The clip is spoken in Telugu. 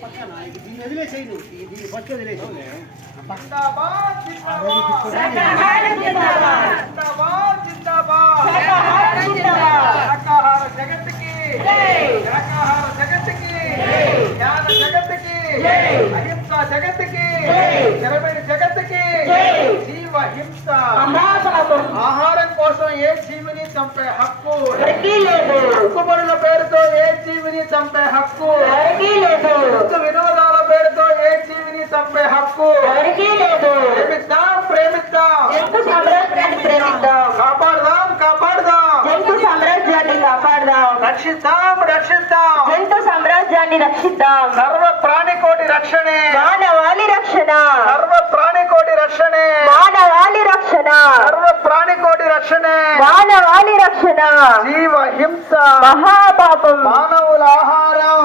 దీన్ని వదిలేసేయి నువ్వు దీన్ని ఫస్ట్ వదిలేసి జగత్తుకి జ్ఞాన జగత్తుకి అహింస జగత్తుకి నిరమైన జగత్తుకి జీవ హింస ఆహారం కోసం ఏ జీవిని చంపే హక్కు హక్కుబడుల పేరుతో ఏ జీవిని చంపే హక్కు వినోదాల పేరుతో ఏ జీవిని చంపే హక్కు ప్రేమిద్దాం ప్రేమిద్దాం కాపాడదాం జంతు సామ్రాజ్యాన్ని కాపాడదాం రక్షిద్దాం జంతు సామ్రాజ్యాన్ని రక్షిద్దాం సర్వ ప్రాణికోటి రక్షణే మానవాళి రక్షణ సర్వ ప్రాణికోటి రక్షణే మానవాళి రక్షణ సర్వ ప్రాణికోటి రక్షణే మానవాళి రక్షణ జీవ హింస మహాపాపం మానవుల ఆహారం